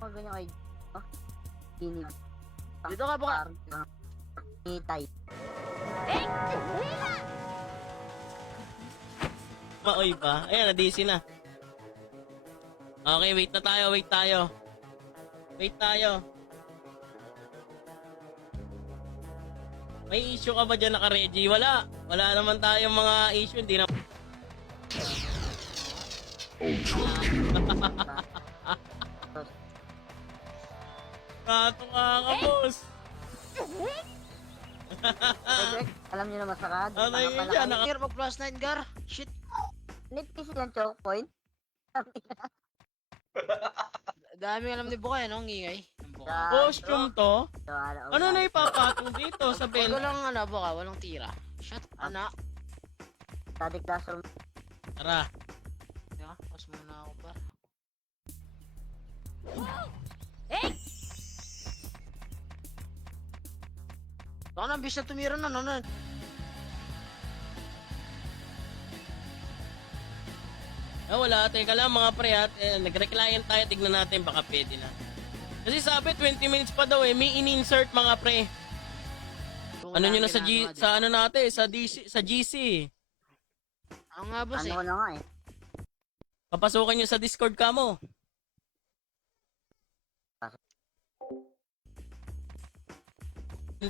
Mga ganyan kay Ginib. Dito ka baka. Itay. Maoy pa. Ayan, na-DC na. Okay, wait na tayo, wait tayo. Wait tayo. May issue ka ba dyan naka-ready? Wala. Wala naman tayong mga issue. Hindi na... Kato ka, boss. Alam nyo na masarad. Ano yun dyan? Gar, mag plus 9 gar. Shit. Nipis lang choke point. Daming alam ni Bukay, no? Ngingay. Ang Buka. Costume to? Ano na ipapatong dito sa belt? Walang ano, Buka, walang tira. Shut, anak. Static classroom. Tara. Teka, pas muna ako par. Baka nang bis na tumira na, no? Wala. Teka lang mga pre at nag-reclient tayo. Tignan natin baka pwede na. Kasi sabi 20 minutes pa daw eh. May in-insert mga pre. Ano nyo na sa sa ano natin? Sa GC. Ano nga boss Ano ko na nga eh. Papasukin nyo sa Discord ka mo.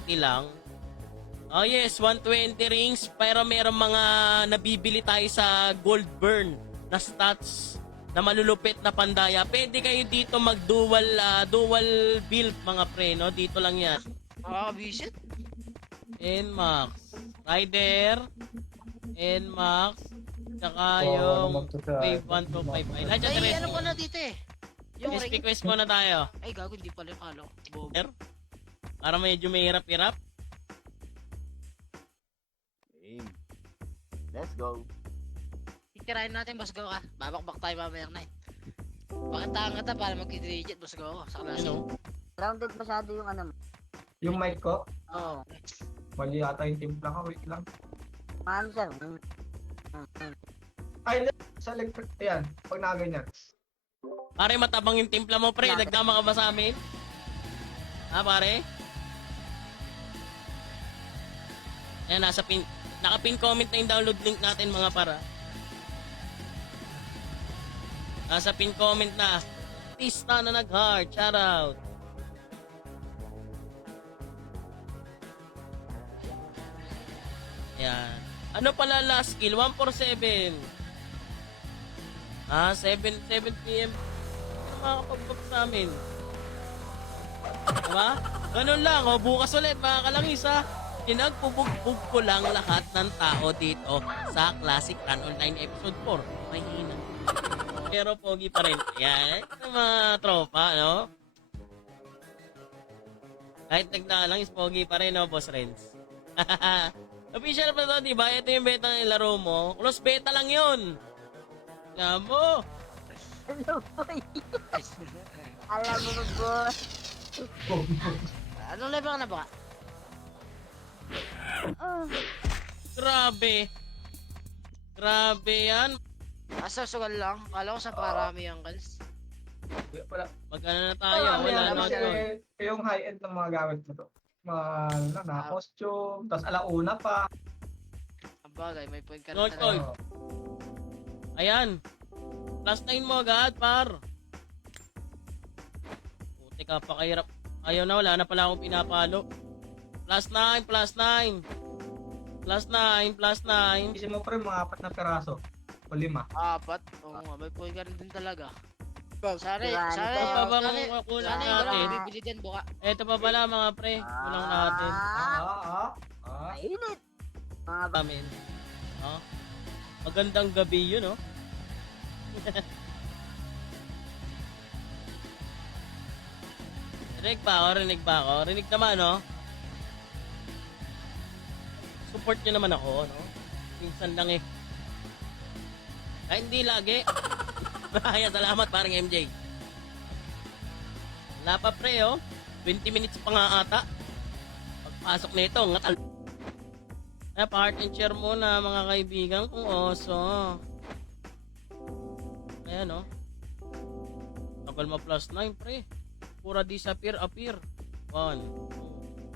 Lang. Oh yes, 120 rings pero merong mga nabibili tayo sa gold burn na stats na malulupit na pandaya. Pwede kayo dito mag-dual build mga pre, no? Dito lang yan. Makakabisit? Nmax, Rider, Nmax, saka yung Wave 1255. Ay, Ay, ano pa na dito eh? Yung ring. Request muna tayo. Ay, gago, hindi pala yung halo. Bobo. Para medyo may hirap-hirap. Let's go. Titirahin natin, boss go ka. Babakbak tayo mamayang night. Bakit tanga ta para mag-digit, boss go ako sa klase? Ano? Grounded masyado yung ano. Yung mic ko, Oo. mali yata yung timpla ko, wait lang. Ano sir? Ay, hindi. Sa electric, ayan, pag nakaganyan. Pare, matabang yung timpla mo, pre. Nagdama ka ba sa amin? Ha, pare? Ayan, naka-pin comment na yung download link natin, mga para. Nasa pin comment na. Tista na nag-heart. Shoutout. Ayan. Ano pala last skill? 147. 7 PM. Ano makakapag-book sa amin? Diba? Ganun lang. Bukas ulit mga kalangis ha. Pinagpubugbog ko lang lahat ng tao dito sa Classic Run Online Episode 4. Mahina. Pero pogi pa rin. Yan. Yung mga tropa, no? Kahit nagdalang is pogi pa rin, no, Boss Renz? Official pa to, diba? Ito yung beta ng laro mo. Close beta lang yun. Nga mo. Hello boy. Alam mo boss. Anong level ka na ba? Grabe. Grabe yan. Asa sugal lang. Kala ko sa parami yung guys. Wala. Magkano na tayo? Wala, Wala ano na siya, to. yung high-end ng mga gamit mo to. Mga, ano, na costume, tapos alauna pa. Ang bagay, may point ka Gold na coin. talaga. Ayan. Plus 9 mo agad, par. Puti ka pa kahirap. Ayaw na, wala na pala akong pinapalo. Plus 9, plus 9. Plus 9, plus 9. Isip mo pa rin mga 4 na peraso. O 5. Apat? Oo nga, may point ka rin din talaga. Sana, Diba, sana, ito pa bang sana, kulang sana yung natin? walang bibili din, buka. Ito pa pala mga pre. Kulang natin. Mainit. Mga Amin. Oh. Magandang gabi yun, oh. Rinig pa ako, rinig pa ako. Rinig naman, no? Support nyo naman ako, no? Minsan lang eh. Kahit hindi lagi. Kaya salamat parang MJ. Wala pa pre, oh. 20 minutes pa nga ata. Pagpasok nito, ngatal. Pa-heart and share muna mga kaibigan kong oso. Ayan, oh. Tagal ma plus 9, pre. Pura disappear, appear. 1,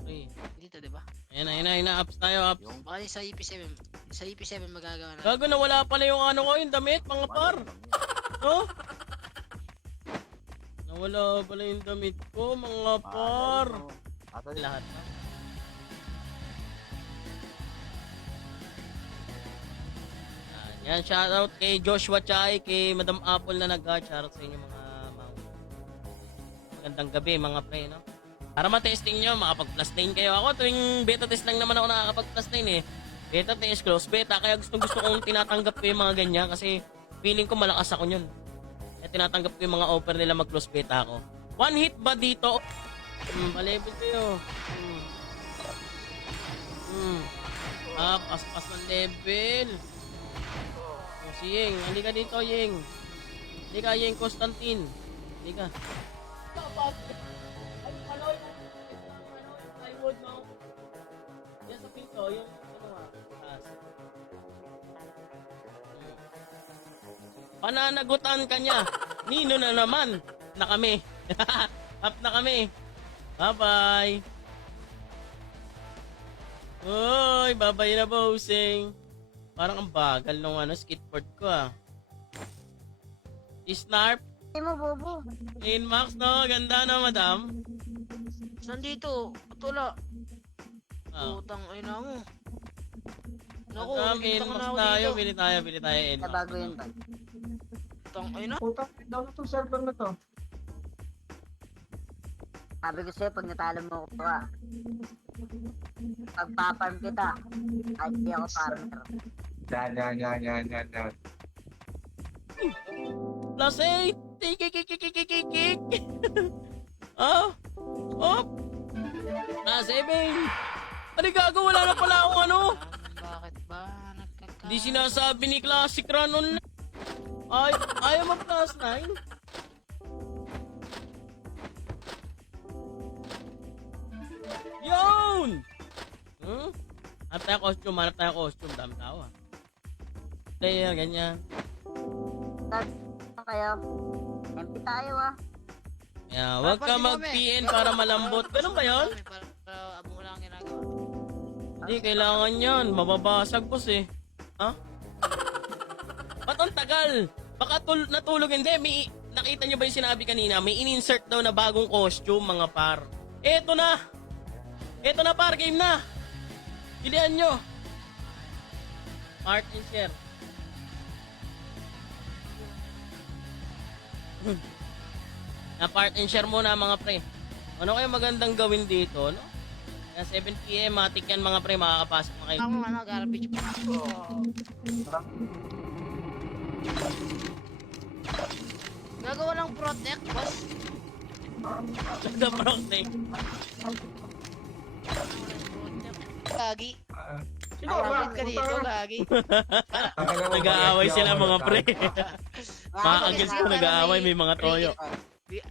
2, 3. Dito, di ba? Ayan na. Ups tayo, ups. Baka sa EP7. Sa EP7 magagawa na. Gago na wala pala yung ano ko, yung damit, mga par. No? Nawala pala yung damit ko, mga par. Lahat na. Yan, shoutout kay Joshua Chay, kay Madam Apple na nag-shoutout sa inyo mga magandang gabi mga pre, no? Para ma-testing nyo, makapag-plus 9 kayo. Ako tuwing beta test lang naman ako nakakapag-plus 9 eh. Beta test, close beta, kaya gusto kong tinatanggap ko yung mga ganyan kasi feeling ko malakas ako yun. Kaya tinatanggap ko yung mga offer nila mag-close beta ako. One hit ba dito? Palibot kayo. Paspas ng level. Si Yeng, halika dito, Yeng. Halika, Yeng Constantine. Halika. Plywood, no? Yan sa pinto, yung taas. Pananagutan ka niya. Nino na naman. Na kami. Up na kami. Bye-bye. Uy, bye-bye na, bossing. Parang ang bagal nung skateboard ko Snarp. Hindi mo, bobo. Max, no? Ganda na, madam. Nandito. Patula. Ah. Putang ina mo. Naku, Madam, nakikita ko Max na ako tayo. dito. Bili tayo, Nmax. Nabago yun ba? Putang ina. Puta, daw na itong server na to. Sabi ko sa'yo, pag natalo mo ko pagpaparm kita, kahit di ako farmer. Yan. Plus 8! Kik! Oh! Plus 7! Ano gago? Wala na pala akong ano? Bakit ba nagkaka... Hindi sinasabi ni Classic Run ayaw mo plus 9? Yun! Hanap tayo costume. Dami tao Player, ganyan. Ano kayo? MP tayo Yeah, wag ka mag-PN para malambot. Ganun ba yun? Para abong lang ang ginagawa. Hindi, kailangan yan. Mababasag, boss eh. Ha? Ba't ang tagal? Baka natulog. Hindi, nakita nyo ba yung sinabi kanina? May in-insert daw na bagong costume, mga par. Eto na, par. Game na. Pilihan nyo. Part and share. Na part and share muna, mga pre. Ano kayo magandang gawin dito, no? Kaya 7 PM, matik yan, mga pre. Makakapasok na kayo. Ang garbage. Gagawa lang protect, boss. The protect. Lagi. Sino ba? Bakit ka dito, lagi? Nag-aaway sila, mga pre. Mga agents ko nag-aaway, may mga toyo.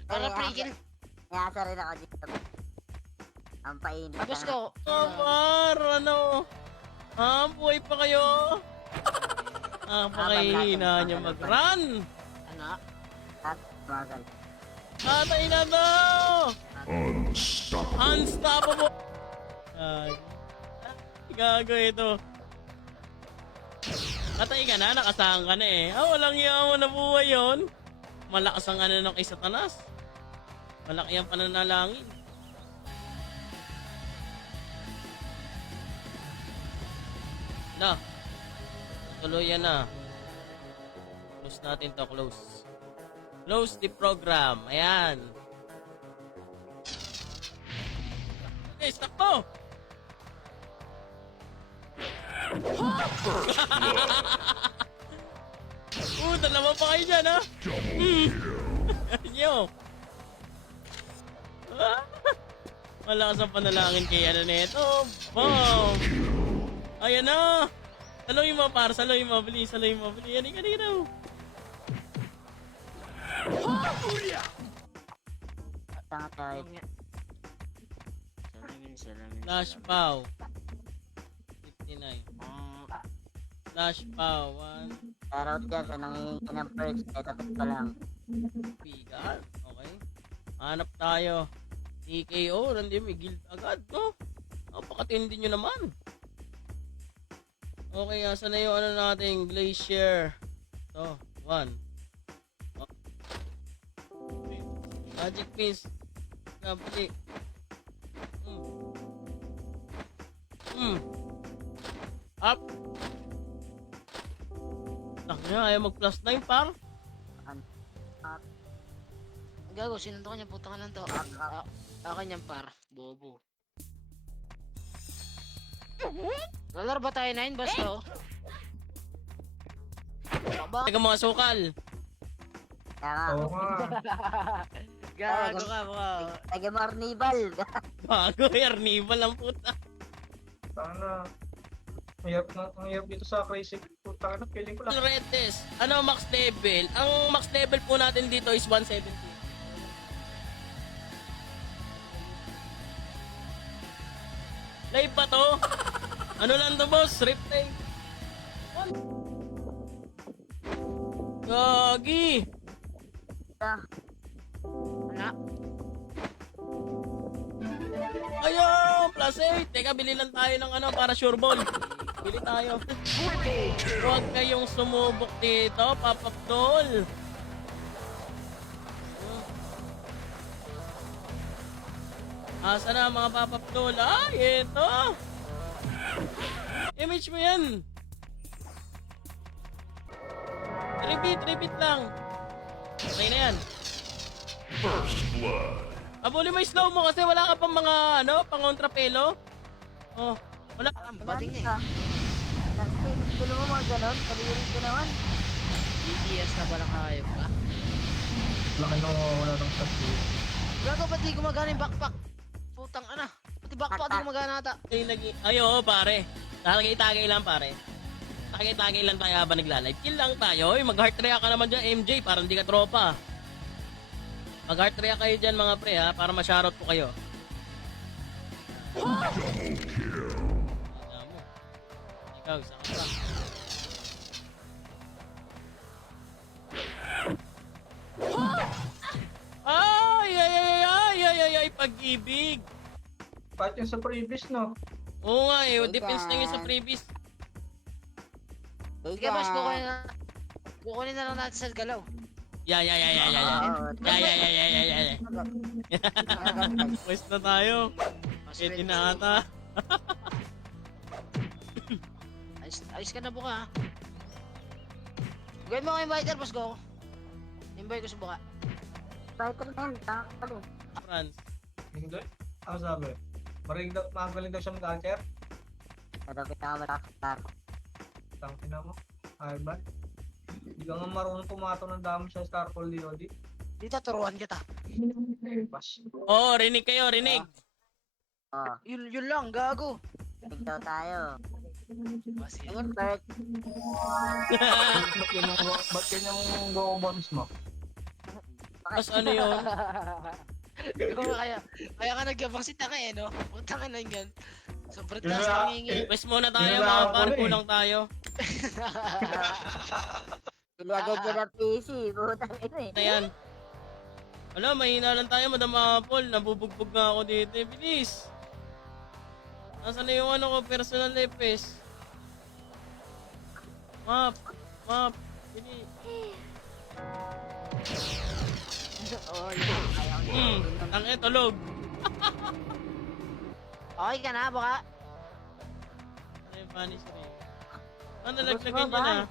Para pre-kill. Nasa rin ako dito. Ang painit. Tapos ko. Oh, par, ano? Buhay pa kayo? Pakahihina nyo mag-run. Ano? Bagal. Tatay na to! Unstoppable! Ay, gago ito. Patay ka na, nakasaan ka na eh. Walang iya mo na buhay yun. Malakas ang ano ng kay Satanas. Malaki ang pananalangin. Na. Tuloy yan na. Close natin to, close. Close the program. Ayan. Okay, stop mo! Dalawa pa kayo dyan, ha? Nyo. Malakas ang panalangin kay ano neto. Boom! Ayan na! Saloy mo, par. Saloy mo. Bilis, saloy mo. Bilis. Yan, kanina. Tanga tayo. Flash pow. 59. Flash pow. 1. Shoutout dyan sa nangihingi ng perks. Ito pa lang. Pigar. Hanap tayo. TKO, nandiyan may guild agad, no? Napakatindi nyo naman. Okay, asan na yung ano natin? Glacier. Ito, 1. Oh. Magic Piece. Kapali. Up. Nakanya, ayaw mag plus 9 par. Gago, sinuntok niya, putang ka lang to. Akin yan par, bobo. Lalaro ba tayo 9, boss ko? Ba? Teka mga sukal. Kaya nga, Oo nga. Gago ka, baka. taga-marnibal. Bago, Arnival ang puta. Sana. Ang hirap dito sa crazy. Puta ka na, feeling ko lang. Redes, ano max level? Ang max level po natin dito is 170. Live ba to? Ano lang to, boss? Riptide. Gagi! Ano? Ayun! Plus 8! Teka, bili lang tayo ng ano para sure ball. Bili tayo. Huwag kayong sumubok dito, Papa Tol. Asa na mga Papa Tol? Ah, ito! Image mo yan! 3-bit lang. Okay na yan. Abuli mo yung slow mo kasi wala ka pang mga ano, pang kontrapelo. Oh, wala. Ang bading niya. Gulo mo mga ganon, kaliri ko naman. BTS na palang hayop ka. Laki nung wala ng shot dito. Gago, ba't di gumagana yung backpack? Putang ana. Pati backpack di gumagana ata. Ay, oo, pare. Tagay-tagay lang, pare. Tagay-tagay lang tayo habang nagla-live. Kill lang tayo. Oy, mag-heart react ka naman dyan, MJ, para hindi ka tropa. Mag-heart react kayo dyan, mga pre, ha, para ma-shoutout ko kayo. Ikaw, isa ka pa. Ay, pag-ibig. Kahit yung sa previous, no? Oo nga eh, Teka. defense na yun sa previous. Sige, boss, kukunin na lang natin sa galaw. Yeah. Pwes na tayo. Mas Pwede ready. na ata. Ayos ka na buka, ha? Gawin mo ako inviter, boss ko. Invite ko sa buka. Fighter na yan, takakalo. France. Hindi. Ano sabi? Magaling daw siya mag-alter. Pero pinakamalakas. Tangina mo. Ay ba? Hindi ka nga marunong pumato ng dami sa Starfall DOD. Dito, turuan kita. Pas. Oo, rinig kayo, rinig. Oh, Yun lang, gago. tigdaw tayo. Mas yun. Ayun, Bert. Ba't yan yung go bonus mo? Tapos ano yun? Kaya ka nagyabang si Taka eh, no? Punta ka na yun. Sobrang Yun taas na- ng hingi. Pwes muna tayo, Yun na mga ako par, na eh. kulang tayo. Ilagay dyan ang PC. Butang ito eh. Na yan. Wala, mahina lang tayo, Madam Apple. Nabubugbog nga ako dito. Bilis. Nasaan na yung ano ko, personal lepes? Map. Bilis. Oh, yun. Ayaw niya. Ang etolog. Okay ka na, baka? Ano yung vanish ring? Ano, Ubus nalaglagan mo, niya na.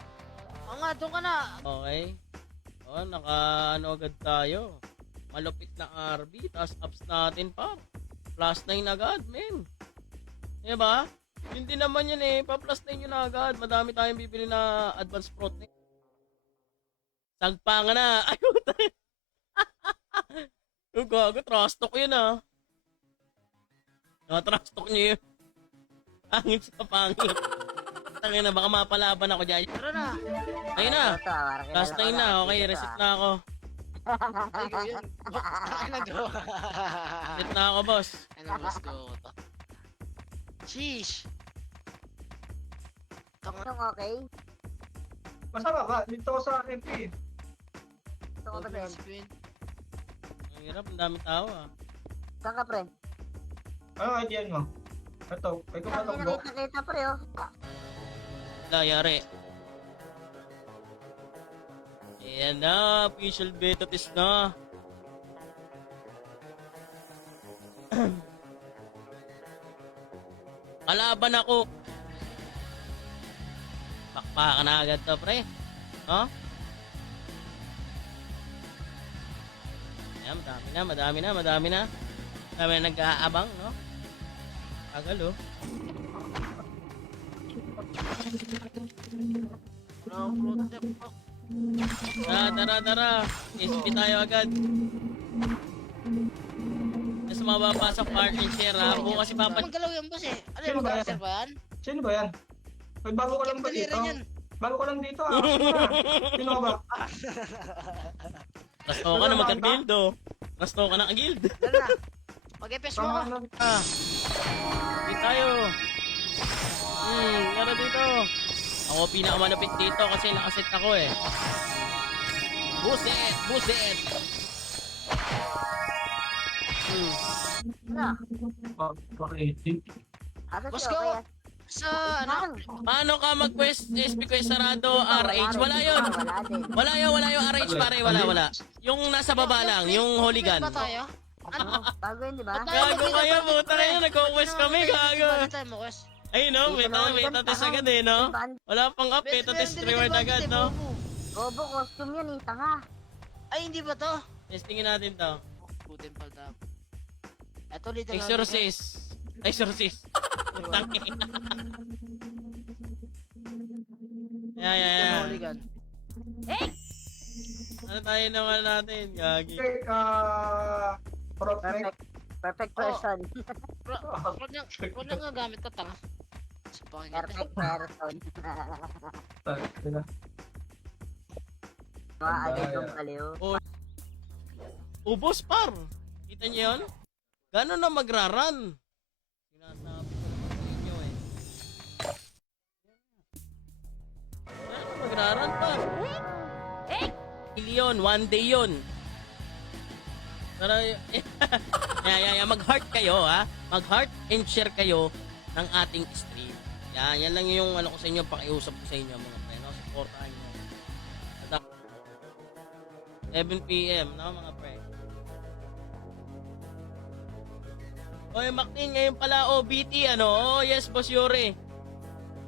Oo nga, doon ka na. Okay. O, ano agad tayo. Malupit na RB, tapos ups natin pa. Plus 9 agad, men. Diba? Yun din naman yan eh. Pa-plus 9 yun agad. Madami tayong bibili na advanced protect. Sagpa nga na. Ay, puta. Yung gago, trust talk yun ah. Trust talk niyo yun. Pangit sa pangit. Tangin na, baka mapalaban ako dyan. Tara na. Ayun na. Ito, parang Last kilala 9 ko na. Okay, Dito, reset ah. na ako. Ay, ko yun. Bakit nagawa? Reset na ako, boss. Ano, boss ko to. Sheesh. Yung okay? Masama ba? Dito ko sa MP. Ito ko ba din? Ang Hirap, ang daming tao ah. Saan ka, pre? Ano idea mo? Ito, may Sabi kumatakbo. nakita pre, oh. Layari. Ayan na, official beta test na. Kalaban ako. Pakpakan na agad to, pre. No? Ayan, madami na. Madami na nag-aabang, no? Tagal, oh. Tara. SP tayo agad. Tapos mababasok part and share, ha? Bukas si Papa. Magalaw yan, boss eh. Ano Sino yung ba yan? mag-answer ba yan? Sino ba yan? Ay, bago ko lang ba Daliri dito? yan. Bago ko lang dito ah. Sino ka ba? Rasto ka na magka-guild, oh. Rasto ka na guild. Dala na. Mag-epes mo ka. Di tayo. Tara dito. Ako pinakamalapit dito kasi nakaset ako eh. Buset. Ano? Oh, bakit? Asa Boss siya, ko. kaya? Sa ano? Paano ka mag-quest SP quest sarado RH? Wala yun. Wala din. Wala yung RH pare, wala. Yung nasa baba lang, yung holy gun. Ba tayo? Ano? Bago yun, di ba? Gago kayo, puta kayo, nagko-quest kami, gago. Ano tayo mo quest? Ayun no, beta test agad eh, no? Wala pang up, beta test reward agad, no? Bobo, costume yan, tanga. Ay, hindi ba to? Testingin natin to. Butin palda. Ito dito lang. Exorcist. Tangin. Yeah. Hooligan. Ano tayo naman natin, gagi. Okay, protect. Perfect person. Huwag nang gagamit ka tanga. Sa pangingit Perfect person. Sila. Mga agad yung kaliw. Ubos par. Kita niyo yun? Gano'n na magraran? Sinasabi ko naman sa inyo eh. Gano'n na magraran par? Yun, one day yun. Tara, mag-heart kayo ha. Mag-heart and share kayo ng ating stream. Yan lang yung ano ko sa inyo, pakiusap ko sa inyo mga pre. No? Supportahan nyo. 7 PM, no mga pre. Oy, Mactin, ngayon pala OBT, ano? Oh, yes, Boss Yuri.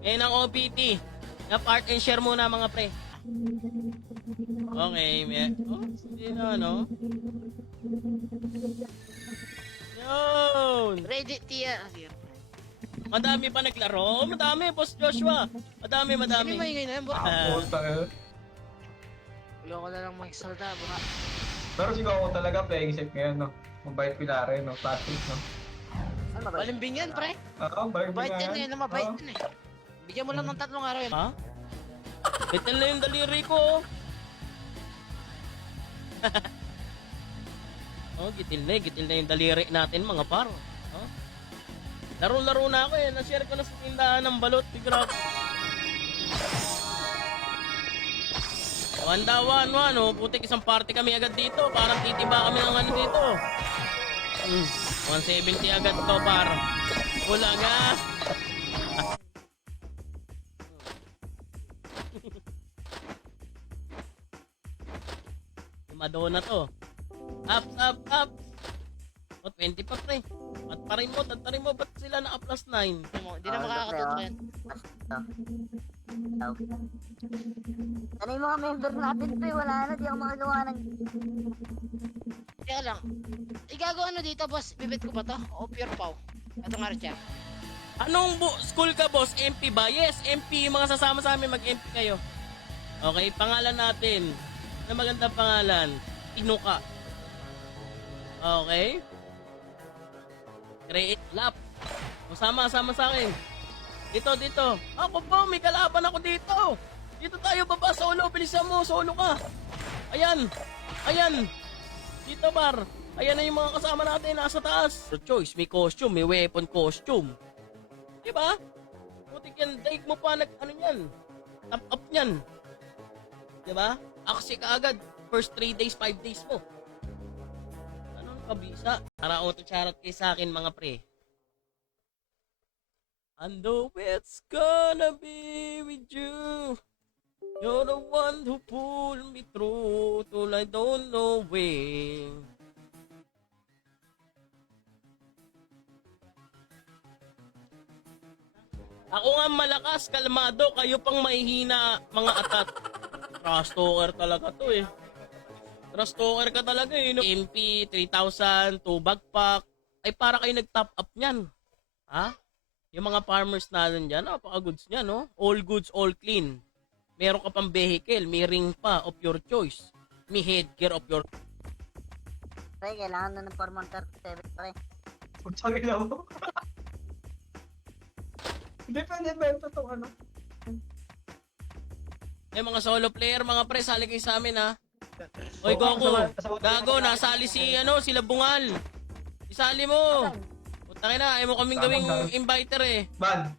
Ngayon ang OBT. Na part and share muna, mga pre. Okay, hindi na, no? Yun! Ready, Tia. Madami pa naglaro. Madami, Boss Joshua. Madami. Hindi maingay na yan, bro. Puta eh. Ayoko na lang magsalda, baka. Pero siguro ako talaga peg-isip ngayon, no? Mabait pilare, no? Plastic, no? Ano ba? Malimbing yan, pre. Oo, bait Mabait nga yan eh, na mabait Oo. yan eh. Bigyan mo lang ng 3 araw yun. Ha? Bitin na yung daliri ko. Oh, gitil na yung daliri natin, mga par. Oh? Laro-laro na ako eh. Na-share ko na sa tindahan ng balot. Tigrap. One, oh. Putik isang party kami agad dito. Parang titiba kami ng ano dito. 170 agad to, par. Wala nga. Madonna to. Up. O, 20 pa pre. Tattarin mo. Ba't sila naka plus 9? Hindi na makakatuto yan. Ano yung mga member natin pre? Wala na, di ako makagawa ng... Kaya lang. Igago ano dito, boss? Bibit ko ba to? O pure pow? Ito nga rin siya. Anong school ka, boss? MP ba? Yes, MP. Yung mga sasama sa amin, mag-MP kayo. Okay, pangalan natin. Na magandang pangalan. Inuka. Okay. Create lap. Sama sa akin. Dito. Ako po, may kalaban ako dito. Dito tayo baba, solo. Bilisan mo, solo ka. Ayan. Dito bar. Ayan na yung mga kasama natin, nasa taas. For choice, may costume, may weapon costume. Diba? Putik yan, daig mo pa ano yan. Top up yan. Diba? Aksi ka agad. First 3 days, 5 days mo. kabisa. Tara, auto-charot kayo sa akin, mga pre. And though it's gonna be with you, you're the one who pulled me through till I don't know where. Ako nga malakas, kalmado, kayo pang mahihina, mga atat. Trust talker talaga to eh. Trust talker ka talaga eh. No? MP, 3,000, 2 backpack. Ay para kayo nag-top up niyan. Ha? Yung mga farmers natin dyan, napaka-goods niyan, no? All goods, all clean. Meron ka pang vehicle, may ring pa of your choice. May headgear of your... Pre, kailangan na ng Forman 37, pre. Putang ina mo. Hindi pa benta to ano. Eh mga solo player, mga pre, sali kayo sa amin ha. Oy Goku, gago, nasali si sila Bungal. Isali mo. Putangin na, ayaw mo kaming gawing inviter eh. Ban.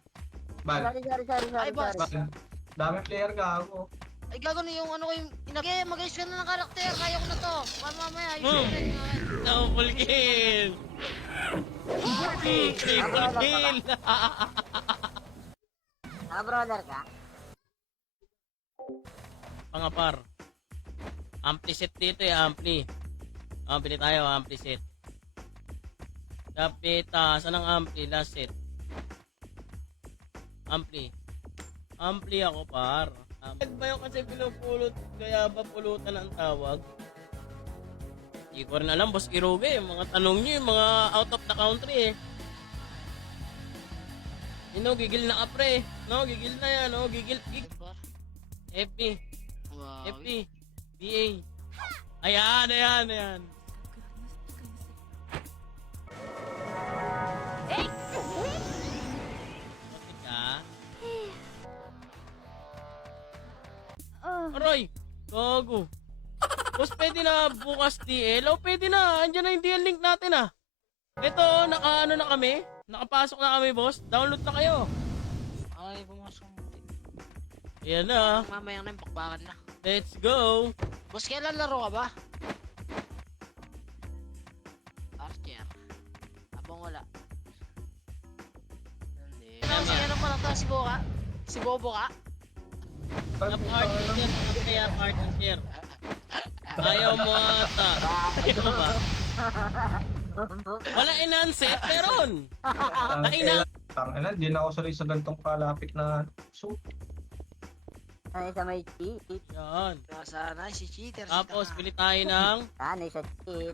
Sorry. Ay, boss. Ban. Dami player gago. Ay, gago na yung ano ko yung inagay. Mag-ayos ka na ng karakter. Kaya ko na to. Mamaya, Hmm. Double kill. Triple kill. Brother ka? Pangapar. Ampli set dito eh, ampli. Bili tayo, ampli set. Kapita, saan ang ampli? Last set. Ampli. Ampli ako, par. Nagbayo kasi pinupulot, kaya ba pulutan ang tawag? Hindi ko rin alam, boss Iruge. Mga tanong nyo, yung mga out of the country eh. Gigil na ka pre. No, gigil na yan, no? Gigil. FP. Wow. FP. BA. Ayan. Bakit ka? Aray! Gago. Boss, pwede na bukas DL? O, pwede na. Andiyan na yung DL link natin ah. Ito, naka-ano na kami. Nakapasok na kami, boss. Download na kayo. Ay, pumasok mo. Ayan na. Mamaya na yung pakbakan na. Let's go. Boss, kailan laro ka ba? Archer. Abang wala. Hindi. Kasi ano pa lang to? Si Boka? Si Bobo ka? Na-party share. Kaya party share. Ayaw mo ata. Ayaw ba? Wala in-unset, meron. Tangina, hindi na ako sanay sa gantong kalapit na suit. Ano sa may cheat? Yan. Sana si cheater. Tapos, bili tayo ng... Ano sa cheat?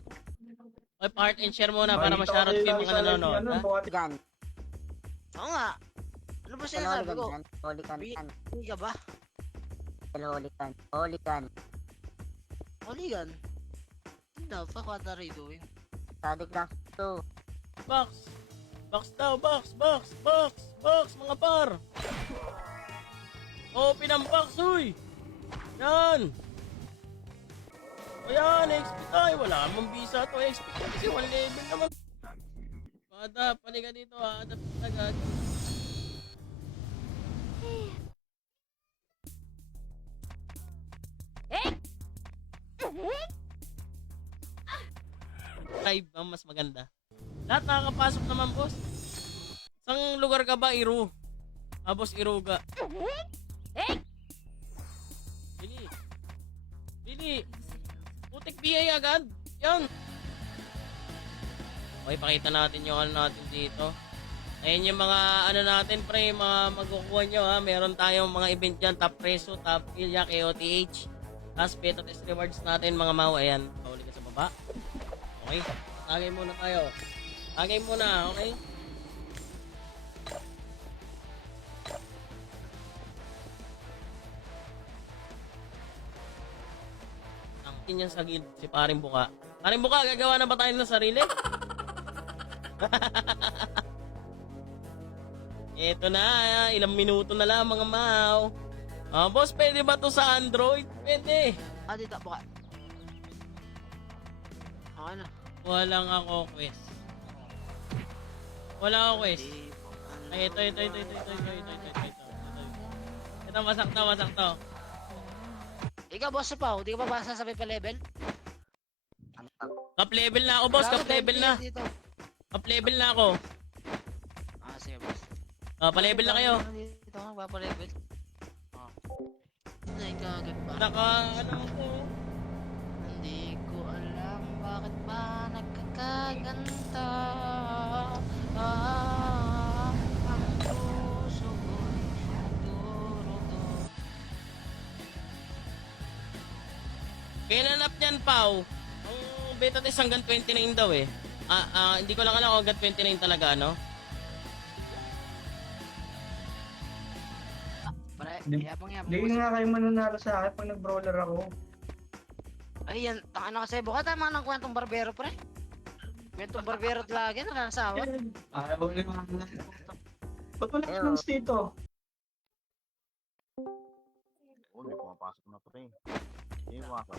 Oy, part and share muna para ma-shoutout ko yung mga nanonood. Ha? Gan. Oo nga. Ano ba sinasabi ko? Holikan. Hindi ka ba? Holikan. Holigan? What the fuck, what are you doing? Sadik lang to. Box. Box daw, box, mga par. Open ang box, uy. Yan. O yan, XP tayo. Wala namang visa to. XP kasi 1 level naman. Adapt, palika dito ha. Adapt agad. Live ang mas maganda. Lahat nakakapasok naman, boss. Sang lugar ka ba, Iru? Boss Iruga. Bili. Putik BA agad. Yan. Okay, pakita natin yung ano natin dito. Ayan yung mga ano natin, pre, mga magkukuha nyo ha. Meron tayong mga event dyan, top preso, top ilya, KOTH. Tapos beta test rewards natin, mga mau. Ayan, pahuli ka sa baba. Okay, tagay muna tayo. Tagay muna, okay? Ang yan sa guild, si Paring Buka. Paring Buka, gagawa na ba tayo ng sarili? Eto na, ilang minuto na lang mga mau. Boss, pwede ba to sa Android? Pwede. Dito, buka. Okay na. Walang ako quest. Wala ako quest. Ay, ito. Ito, masak to. Ikaw, boss pa, hindi ka pa ba sasabi pa level? Ano pa? Top level na ako, boss. Wala Cap akong level na. FPS dito. Cap level na ako. Ah, sige boss. Pa-level na kayo. Dito nga, papa-level. Ah. Ay, kagad ba? Naka, ano ako. Hindi ko alam bakit ba nagkakaganda. Ang puso ko'y nagdurugo. Kailan up niyan, Pau? Ang beta test hanggang 29 daw eh. Hindi ko lang alam kung hanggang 29 talaga, ano? Pare, Hindi- yabang-yabang Hindi boss. nga kayo mananalo sa akin pag nag-brawler ako. Ay, yan. Taka na kasi. Baka tama ng kwentong barbero, pre. Kwentong barbero lagi. Nakasawa. Ayaw ko naman. Ba't wala chance dito? Oh, may pumapasok na pre. Hindi pumasok.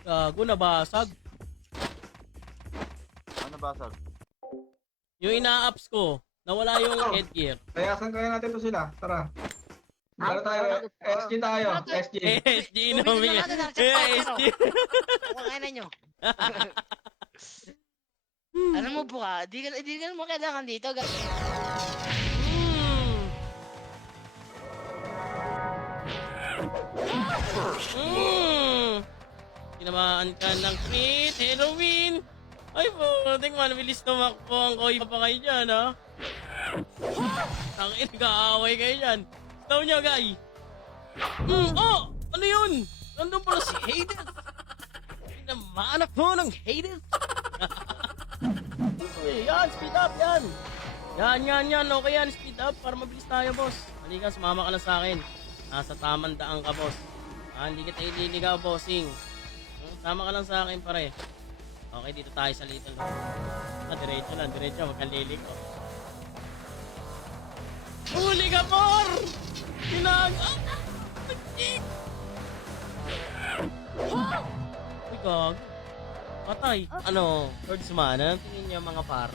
Gago, nabasag. Ano basag? Yung ina-ups ko, nawala yung headgear. Kaya saan kaya natin to sila? Tara. Tara tayo. SG tayo. SG. SG na Umitin umiyak. na natin ang checkpoint, SG. Kung kainan nyo. Alam mo po ka, di ka mo kailangan dito. Tinamaan ka ng crit, heroin. Ay po, ting man, bilis tumakbo ang koy pa kayo dyan, ha? Tangin, nag-aaway kayo dyan. Stone nyo, guy. Oh! Ano yun? Nandun pala si Hades. Tinamaan ako ng Hades. Yan, speed up, yan. Yan. Okay yan, speed up para mabilis tayo, boss. Halika, sumama ka lang sa akin. Nasa tamang daan ka, boss. Hindi kita ililigaw, bossing. Sama ka lang sa akin, pare. Okay, dito tayo sa little. Diretso lang, huwag kang liliko. Huli ka, por! Kinag... Pagtik! Uy, gag. Patay. Ano, swordsman, ano tingin niya mga par?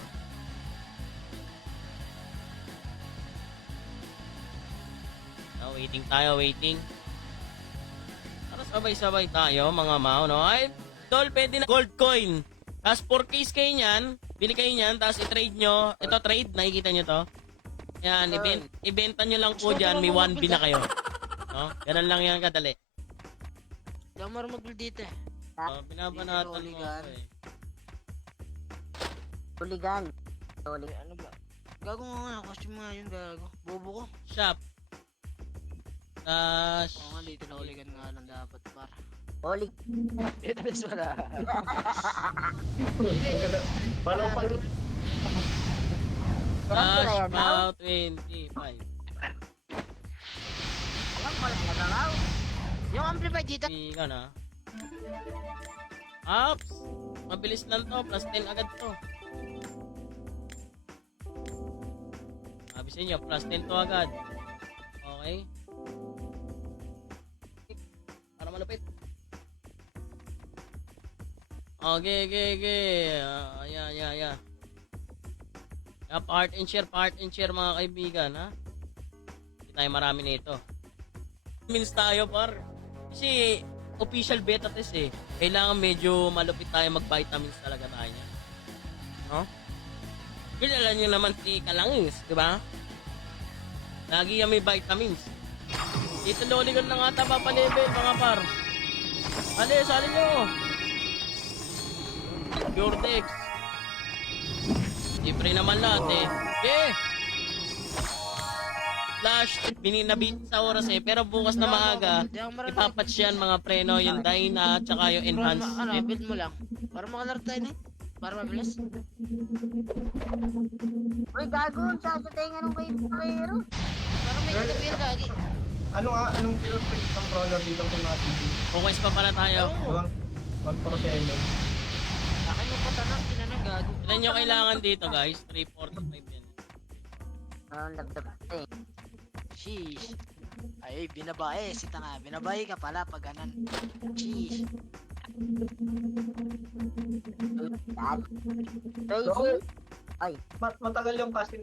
Waiting. Para sabay-sabay tayo, mga mao, no? Ay, tol, pwede na gold coin. Tapos 4 case kayo niyan, bili kayo niyan, tapos i-trade nyo. Ito, trade, nakikita nyo to? Yan, ibenta nyo lang po dyan, may 1B na kayo. No? Ganun lang yan kadali. Hindi ako marunong mag-build dito eh. Binabanatan mo ako eh. Tuligan. Ano ba? Gago nga, costume nga yun, gago. Bobo ko. Shop. Dash. Oo nga, dito na uligan nga lang dapat, par. Oli. Dito na wala. Paano pag... Dash Yan, Pau 25. wala na ba, Mau? Yung amplified dito. Ika na. Ups. Mabilis lang to. Plus 10 agad to. Sabi sa inyo, plus 10 to agad. Okay. Para malupit. Okay. Yeah. Part and share mga kaibigan, ha? Hindi tayo marami nito. Means tayo, par. Kasi official beta test eh. Kailangan medyo malupit tayo mag-vitamins talaga tayo niya. No? Kilala nyo naman si Kalangis, di ba? Lagi yan may vitamins. Dito loligan na nga taba pa level, mga par. Sali nyo. Pure Dex. Libre naman lahat eh. Okay. Flash, nabit sa oras eh. Pero bukas na maaga, ipapatch yan mga preno, yung Dyna, at saka yung enhanced. Build mo lang. Para makalaro tayo na eh. Para mabilis. Uy, gago. Sasatay nga nung pero. Para may interview lagi. Anong pinag-print ng brawler dito kung mga TV? Focus pa pala tayo. Doon, 1%. Akin yung patanang, tinanang gago. Ilan nyo kailangan dito guys? 345 yan. Labdab eh. Sheesh. Ay, binabae. Sita nga. Binabae ka pala pag ganan. Sheesh. Crazy. Matagal yung casting